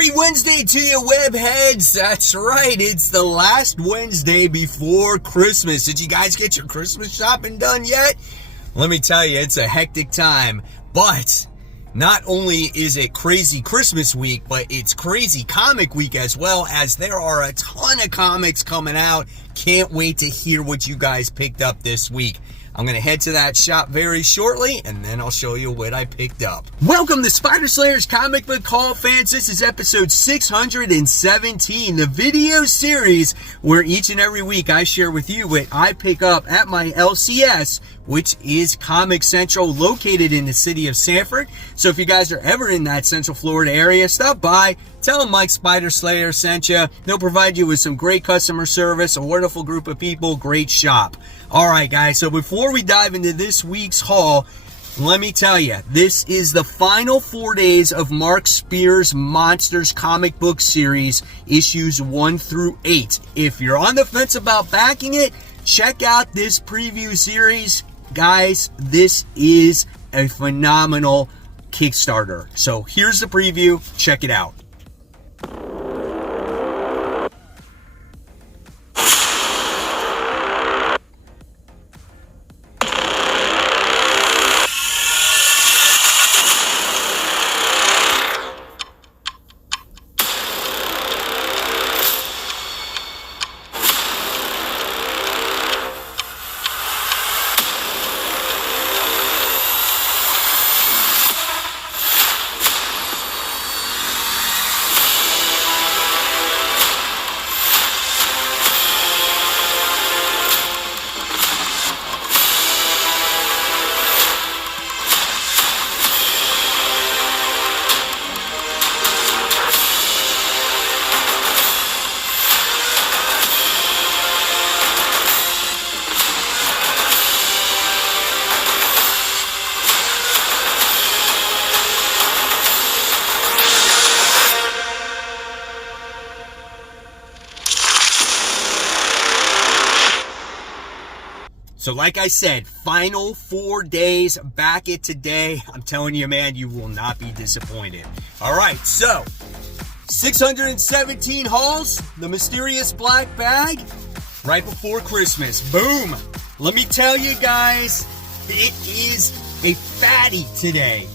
Happy Wednesday to you, webheads. That's right. It's the last Wednesday before Christmas. Did you guys get your Christmas shopping done yet? Let me tell you, it's a hectic time. But not only is it crazy Christmas week, but it's crazy comic week as well, as there are a ton of comics coming out. Can't wait to hear what you guys picked up this week. I'm going to head to that shop very shortly, and then I'll show you what I picked up. Welcome to Spider Slayer's Comic Book Haul, fans. This is episode 617, the video series where each and every week I share with you what I pick up at my LCS, which is Comic Central, located in the city of Sanford. So if you guys are ever in that Central Florida area, stop by. Tell them Mike Spider Slayer sent you. They'll provide you with some great customer service, a wonderful group of people, great shop. All right, guys, so before we dive into this week's haul, let me tell you, this is the final 4 days of Mark Spears' Monsters comic book series, issues 1 through 8. If you're on the fence about backing it, check out this preview series. Guys, this is a phenomenal Kickstarter. So here's the preview. Check it out. So like I said, final 4 days, back it today. I'm telling you, man, you will not be disappointed. All right, so 617 hauls, the mysterious black bag, right before Christmas. Boom. Let me tell you guys, it is a fatty today.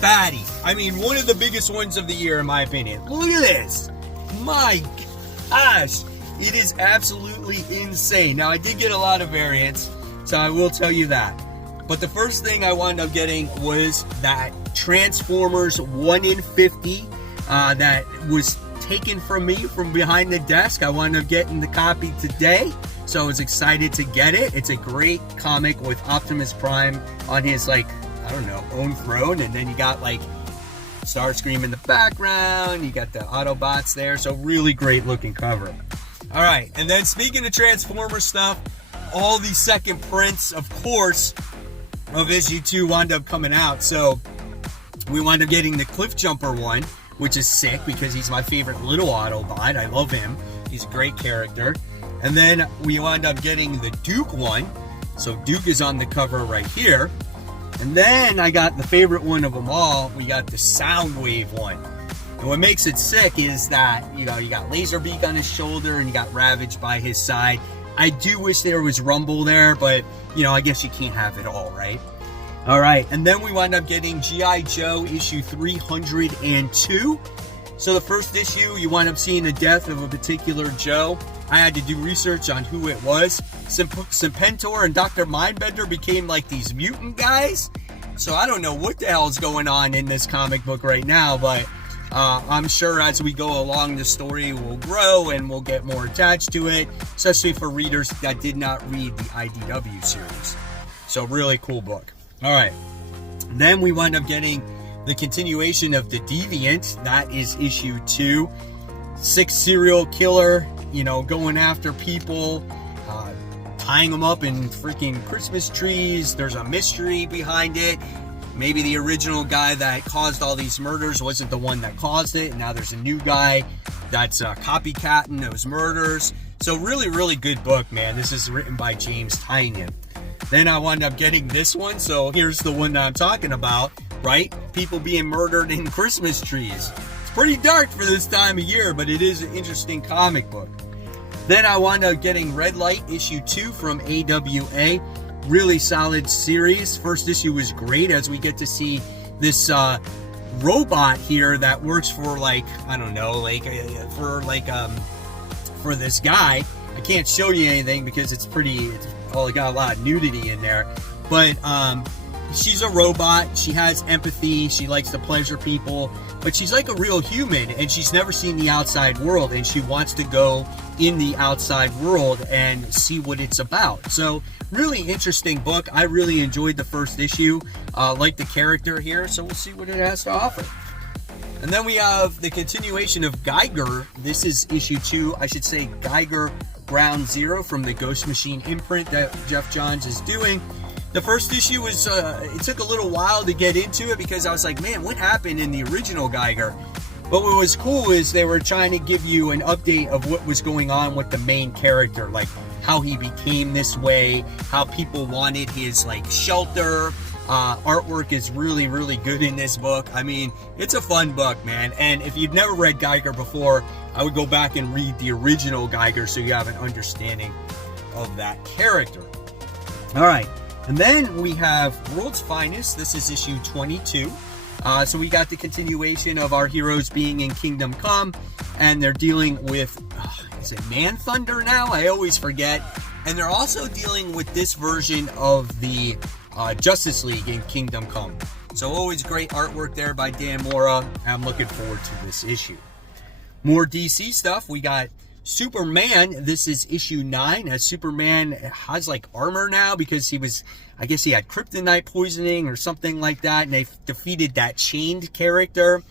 Fatty. I mean, one of the biggest ones of the year, in my opinion. Look at this. My gosh. It is absolutely insane. Now, I did get a lot of variants, so I will tell you that. But the first thing I wound up getting was that Transformers 1 in 50 that was taken from me from behind the desk. I wound up getting the copy today, so I was excited to get it. It's a great comic with Optimus Prime on his, own throne, and then you got, Starscream in the background. You got the Autobots there, so really great looking cover. All right, and then speaking of Transformer stuff, all these second prints, of course, of issue 2 wound up coming out. So we wound up getting the Cliff Jumper one, which is sick because he's my favorite little Autobot. I love him. He's a great character. And then we wound up getting the Duke one. So Duke is on the cover right here. And then I got the favorite one of them all. We got the Soundwave one. And what makes it sick is that, you got Laserbeak on his shoulder and you got Ravage by his side. I do wish there was Rumble there, but, I guess you can't have it all, right? All right, and then we wound up getting G.I. Joe issue 302. So the first issue, you wind up seeing the death of a particular Joe. I had to do research on who it was. Serpentor and Dr. Mindbender became like these mutant guys. So I don't know what the hell is going on in this comic book right now, but I'm sure as we go along, the story will grow and we'll get more attached to it, especially for readers that did not read the IDW series. So really cool book. All right. Then we wind up getting the continuation of The Deviant. That is issue 2. 6 serial killer, going after people, tying them up in freaking Christmas trees. There's a mystery behind it. Maybe the original guy that caused all these murders wasn't the one that caused it, and now there's a new guy that's copycatting those murders. So really, really good book, man. This is written by James Tynion. Then I wound up getting this one. So here's the one that I'm talking about, right? People being murdered in Christmas trees. It's pretty dark for this time of year, but it is an interesting comic book. Then I wound up getting Red Light issue 2 from AWA. Really solid series. First issue was great as we get to see this robot here that works for, like, I don't know, like for this guy. I can't show you anything because it's got a lot of nudity in there. But she's a robot. She has empathy. She likes to pleasure people. But she's like a real human, and she's never seen the outside world, and she wants to go in the outside world and see what it's about. So, really interesting book. I really enjoyed the first issue. Like the character here, so we'll see what it has to offer. And then we have the continuation of Geiger. This is issue 2, I should say Geiger Ground Zero from the Ghost Machine imprint that Jeff Johns is doing. The first issue was, it took a little while to get into it because I was like, man, what happened in the original Geiger? But what was cool is they were trying to give you an update of what was going on with the main character, like how he became this way, how people wanted his, like, shelter. Artwork is really, really good in this book. I mean, it's a fun book, man. And if you've never read Geiger before, I would go back and read the original Geiger so you have an understanding of that character. All right. And then we have World's Finest. This is issue 22. So we got the continuation of our heroes being in Kingdom Come, and they're dealing with, is it Man Thunder now? I always forget. And they're also dealing with this version of the Justice League in Kingdom Come. So always great artwork there by Dan Mora. I'm looking forward to this issue. More DC stuff. We got Superman. This is issue 9, as Superman has, like, armor now because I guess he had kryptonite poisoning or something like that, and they defeated that chained character.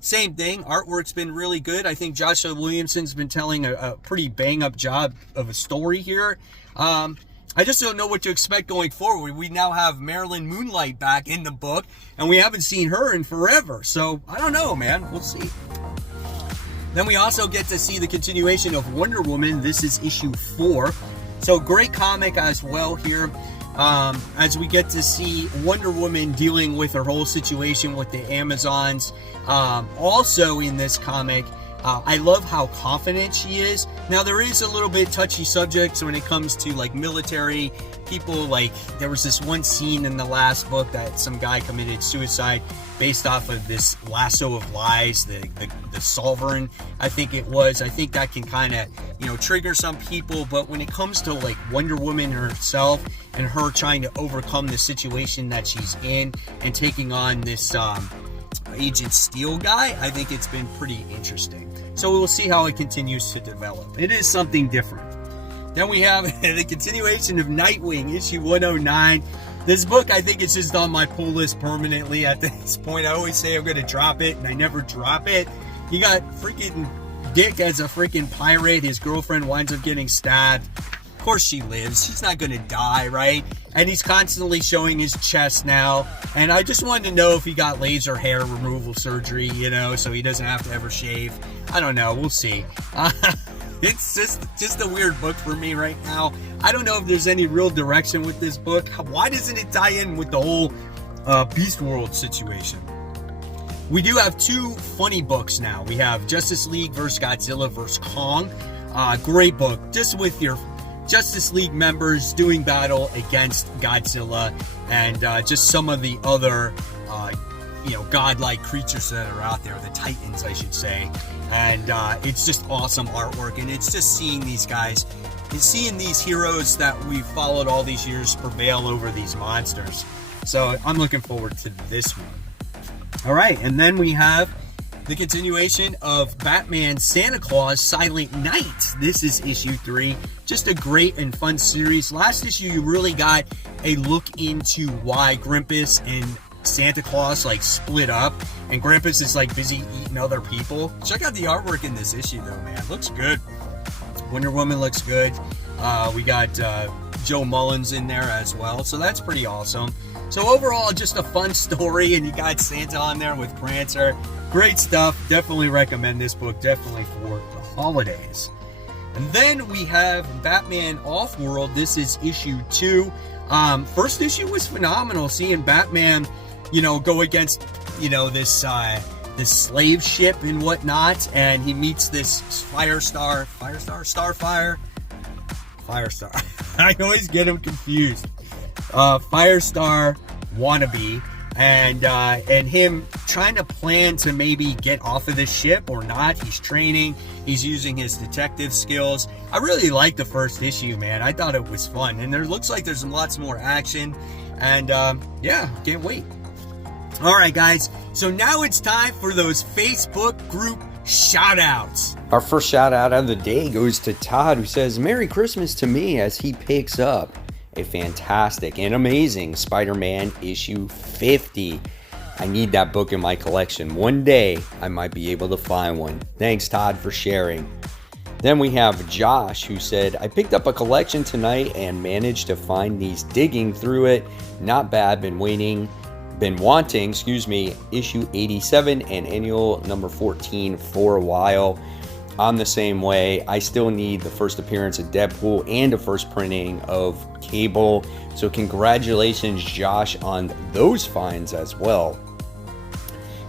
Same thing, artwork's been really good. I think Joshua Williamson's been telling a pretty bang-up job of a story here. I just don't know what to expect going forward. We now have Marilyn Moonlight back in the book, and we haven't seen her in forever, so I don't know, man. We'll see. Then we also get to see the continuation of Wonder Woman. This is issue 4. So great comic as well here. As we get to see Wonder Woman dealing with her whole situation with the Amazons. Also in this comic, I love how confident she is. Now, there is a little bit touchy subjects when it comes to, like, military people. Like, there was this one scene in the last book that some guy committed suicide based off of this lasso of lies, the Sovereign, I think it was. I think that can kind of, trigger some people. But when it comes to, like, Wonder Woman herself and her trying to overcome the situation that she's in and taking on this Agent Steel guy, I think it's been pretty interesting. So we'll see how it continues to develop. It is something different. Then we have the continuation of Nightwing, issue 109. This book, I think it's just on my pull list permanently at this point. I always say I'm going to drop it, and I never drop it. You got freaking Dick as a freaking pirate. His girlfriend winds up getting stabbed. Of course she lives. She's not going to die, right? And he's constantly showing his chest now. And I just wanted to know if he got laser hair removal surgery, so he doesn't have to ever shave. I don't know. We'll see. It's just a weird book for me right now. I don't know if there's any real direction with this book. Why doesn't it tie in with the whole Beast World situation? We do have 2 funny books now. We have Justice League vs. Godzilla vs. Kong. Great book. Just with your Justice League members doing battle against Godzilla and just some of the other, godlike creatures that are out there, the Titans, I should say. And it's just awesome artwork, and it's just seeing these guys, seeing these heroes that we've followed all these years prevail over these monsters. So I'm looking forward to this one. All right, and then we have the continuation of Batman Santa Claus Silent Night. This is issue 3. Just a great and fun series. Last issue, you really got a look into why Grimpus and Santa Claus, like, split up, and Grimpus is, like, busy eating other people. Check out the artwork in this issue, though, man. Looks good. Wonder Woman looks good. We got Joe Mullins in there as well, so that's pretty awesome. So overall, just a fun story, and you got Santa on there with Prancer. Great stuff. Definitely recommend this book, definitely for the holidays. And then we have Batman Off-World. This is issue 2. First issue was phenomenal, seeing Batman, go against, this this slave ship and whatnot, and he meets this Firestar. I always get him confused. Firestar wannabe, and him trying to plan to maybe get off of the ship or not. He's training. He's using his detective skills. I really liked the first issue, man. I thought it was fun, and there looks like there's lots more action, and yeah, can't wait. All right, guys. So now it's time for those Facebook group shout-outs. Our first shout-out of the day goes to Todd, who says, Merry Christmas to me, as he picks up a fantastic and amazing Spider-Man issue 50. I need that book in my collection. One day, I might be able to find one. Thanks, Todd, for sharing. Then we have Josh, who said, I picked up a collection tonight and managed to find these digging through it. Not bad, been wanting, issue 87 and annual number 14 for a while. I'm the same way. I still need the first appearance of Deadpool and the first printing of Cable. So congratulations, Josh, on those finds as well.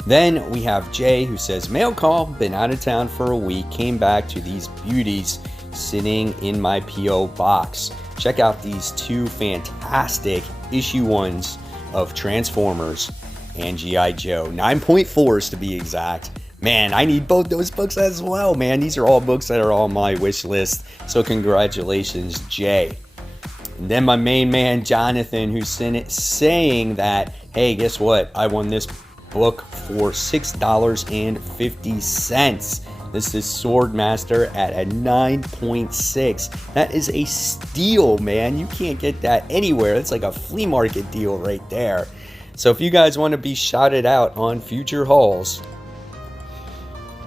Then we have Jay, who says, mail call, been out of town for a week, came back to these beauties sitting in my P.O. box. Check out these two fantastic issue ones of Transformers and G.I. Joe. 9.4s to be exact. Man, I need both those books as well, man. These are all books that are on my wish list. So congratulations, Jay. And then my main man, Jonathan, who's saying that, hey, guess what? I won this book for $6.50. This is Swordmaster at a 9.6. That is a steal, man. You can't get that anywhere. It's like a flea market deal right there. So if you guys want to be shouted out on future hauls,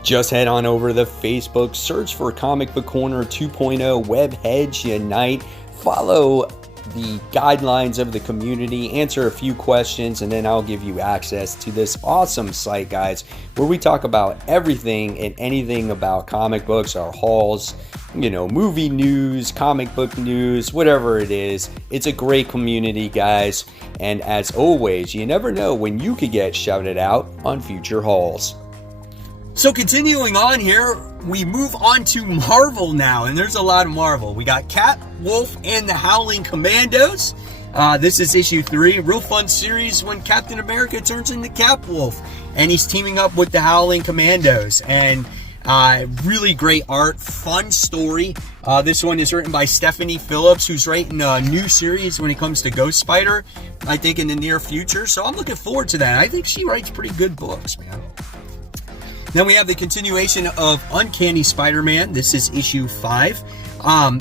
just head on over to the Facebook, search for Comic Book Corner 2.0 Webheads Unite. Follow the guidelines of the community, answer a few questions, and then I'll give you access to this awesome site, guys, where we talk about everything and anything about comic books, our hauls, movie news, comic book news, whatever it is. It's a great community, guys, and as always, you never know when you could get shouted out on future hauls. So continuing on here, we move on to Marvel now, and there's a lot of Marvel. We got Cat, Wolf, and the Howling Commandos. This is issue 3, real fun series when Captain America turns into Cat Wolf, and he's teaming up with the Howling Commandos, and really great art, fun story. This one is written by Stephanie Phillips, who's writing a new series when it comes to Ghost Spider, I think in the near future, so I'm looking forward to that. I think she writes pretty good books, man. Then we have the continuation of Uncanny Spider-Man. This is issue 5.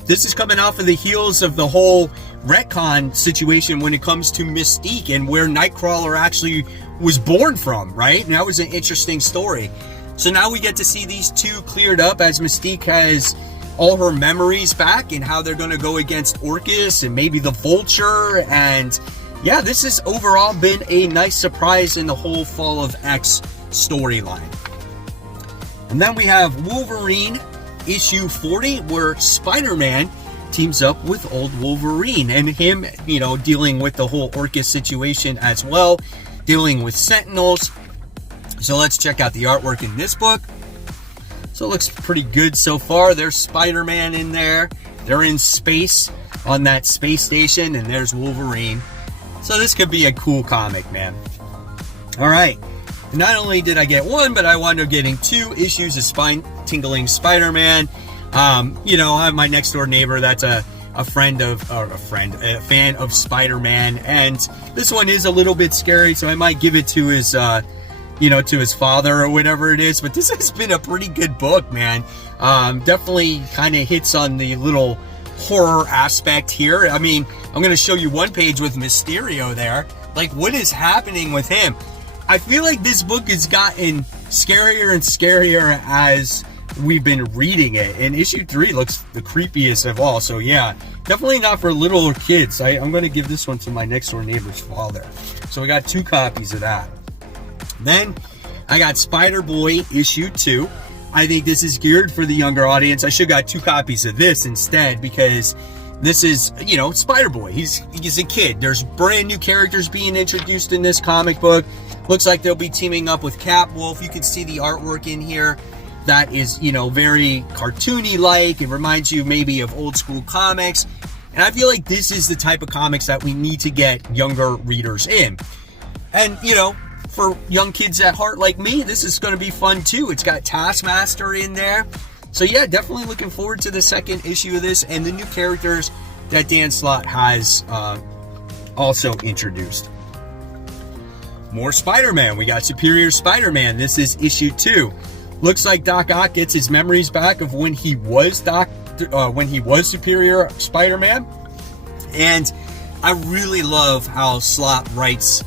This is coming off of the heels of the whole retcon situation when it comes to Mystique and where Nightcrawler actually was born from, right? And that was an interesting story. So now we get to see these two cleared up as Mystique has all her memories back and how they're going to go against Orcus and maybe the Vulture. And yeah, this has overall been a nice surprise in the whole Fall of X storyline. And then we have Wolverine issue 40, where Spider-Man teams up with old Wolverine and him, dealing with the whole Orcus situation as well, dealing with Sentinels. So let's check out the artwork in this book. So it looks pretty good so far. There's Spider-Man in there. They're in space on that space station, and there's Wolverine. So this could be a cool comic, man. All right. Not only did I get one, but I wound up getting 2 issues of spine-tingling Spider-Man. I have my next door neighbor that's a fan of Spider-Man, and this one is a little bit scary, so I might give it to his, to his father or whatever it is. But this has been a pretty good book, man. Definitely kind of hits on the little horror aspect here. I mean, I'm going to show you one page with Mysterio there. Like, what is happening with him? I feel like this book has gotten scarier and scarier as we've been reading it. And issue 3 looks the creepiest of all. So yeah, definitely not for little kids. I'm going to give this one to my next door neighbor's father. So we got 2 copies of that. Then I got Spider-Boy issue 2. I think this is geared for the younger audience. I should have got 2 copies of this instead, because this is, Spider-Boy. He's a kid. There's brand new characters being introduced in this comic book. Looks like they'll be teaming up with Catwolf. You can see the artwork in here. That is, you know, very cartoony-like. It reminds you maybe of old school comics. And I feel like this is the type of comics that we need to get younger readers in. And, you know, for young kids at heart like me, this is going to be fun too. It's got Taskmaster in there. So yeah, definitely looking forward to the second issue of this and the new characters that Dan Slott has also introduced. More Spider-Man. We got Superior Spider-Man. This is issue 2. Looks like Doc Ock gets his memories back of when he was Superior Spider-Man. And I really love how Slott writes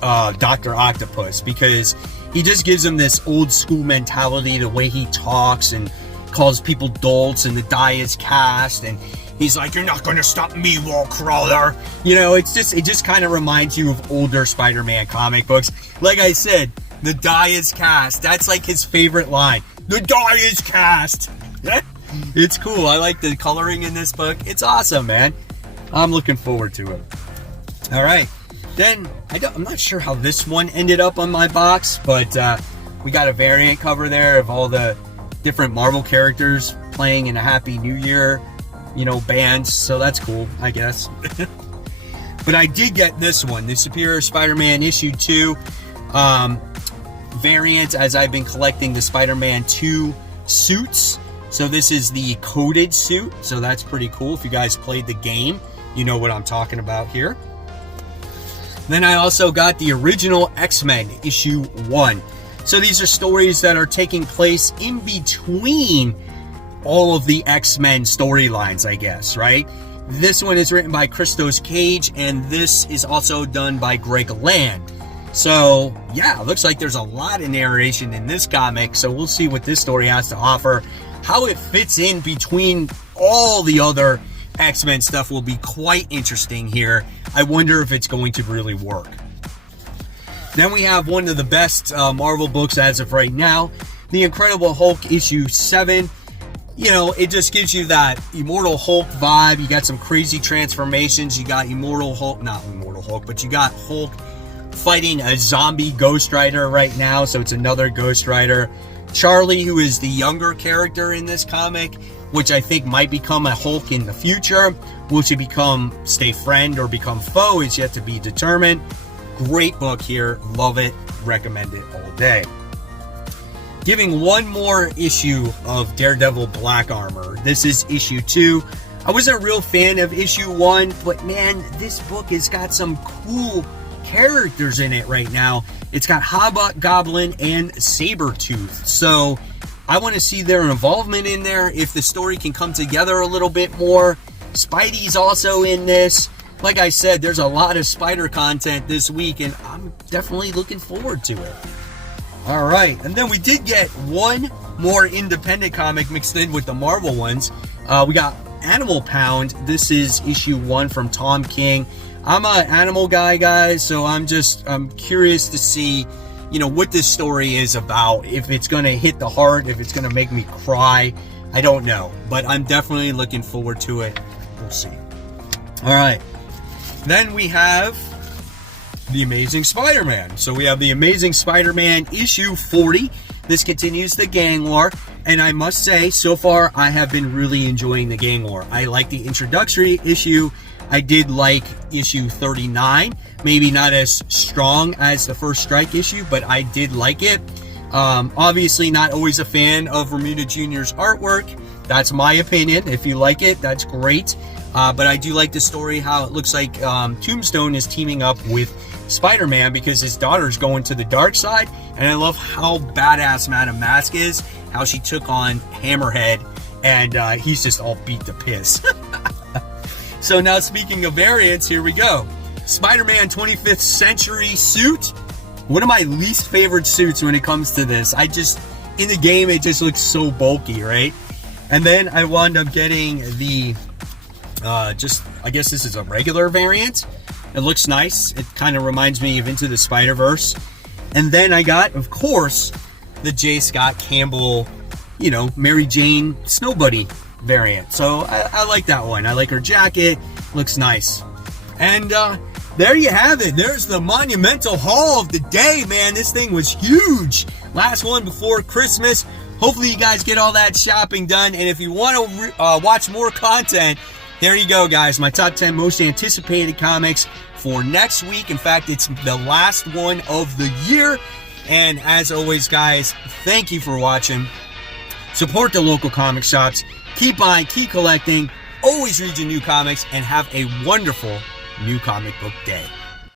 Dr. Octopus, because he just gives him this old school mentality, the way he talks and calls people dolts, and the die is cast, and he's like, "You're not going to stop me, wall crawler." You know, it just kind of reminds you of older Spider-Man comic books. Like I said, the die is cast. That's like his favorite line. The die is cast. It's cool. I like the coloring in this book. It's awesome, man. I'm looking forward to it. All right. Then, I'm not sure how this one ended up on my box, but we got a variant cover there of all the different Marvel characters playing in a Happy New Year, you know, bands, so that's cool, I guess. But I did get this one, the Superior Spider-Man issue 2 variant, as I've been collecting the Spider-Man 2 suits. So this is the coded suit, so that's pretty cool. If you guys played the game, you know what I'm talking about here. Then I also got the original X-Men issue 1. So these are stories that are taking place in between all of the X-Men storylines, I guess, right? This one is written by Christos Cage, and this is also done by Greg Land. So, yeah, it looks like there's a lot of narration in this comic, so we'll see what this story has to offer. How it fits in between all the other X-Men stuff will be quite interesting here. I wonder if it's going to really work. Then we have one of the best Marvel books as of right now, The Incredible Hulk issue 7. You know, it just gives you that Immortal Hulk vibe. You got some crazy transformations. You got Immortal Hulk, not Immortal Hulk, but you got Hulk fighting a zombie Ghost Rider right now, so it's another Ghost Rider. Charlie, who is the younger character in this comic, which I think might become a Hulk in the future. Will she stay friend or become foe is yet to be determined. Great book here. Love it. Recommend it all day. Giving one more issue of Daredevil Black Armor. This is issue 2. I wasn't a real fan of issue 1, but man, this book has got some cool characters in it right now. It's got Hobgoblin and Sabretooth. So I want to see their involvement in there, if the story can come together a little bit more. Spidey's also in this. Like I said, there's a lot of Spider content this week, and I'm definitely looking forward to it. All right, and then we did get one more independent comic mixed in with the Marvel ones. We got Animal Pound. This is issue 1 from Tom King. I'm an animal guy, guys, so I'm curious to see, you know, what this story is about. If it's going to hit the heart, if it's going to make me cry, I don't know. But I'm definitely looking forward to it. We'll see. All right. Then we have The Amazing Spider-Man. So we have The Amazing Spider-Man issue 40. This continues the gang war. And I must say, so far, I have been really enjoying the gang war. I like the introductory issue. I did like issue 39. Maybe not as strong as the first Strike issue, but I did like it. Obviously not always a fan of Romita Jr.'s artwork. That's my opinion. If you like it, that's great. But I do like the story, how it looks like Tombstone is teaming up with Spider-Man because his daughter's going to the dark side. And I love how badass Madame Mask is, how she took on Hammerhead, and he's just all beat to piss. So now, speaking of variants, here we go. Spider-Man 25th Century suit. One of my least favorite suits when it comes to this. In the game, it just looks so bulky, right? And then I wound up getting the, I guess this is a regular variant. It looks nice. It kind of reminds me of Into the Spider-Verse. And then I got, of course, the J. Scott Campbell, you know, Mary Jane Snow Bunny variant. So I like that one. I like her jacket. Looks nice. And there you have it. There's the monumental haul of the day, man. This thing was huge. Last one before Christmas. Hopefully you guys get all that shopping done. And if you want to watch more content, there you go, guys. My top 10 most anticipated comics for next week. In fact, it's the last one of the year. And as always, guys, thank you for watching. Support the local comic shops. Keep buying, keep collecting. Always read your new comics and have a wonderful new comic book day.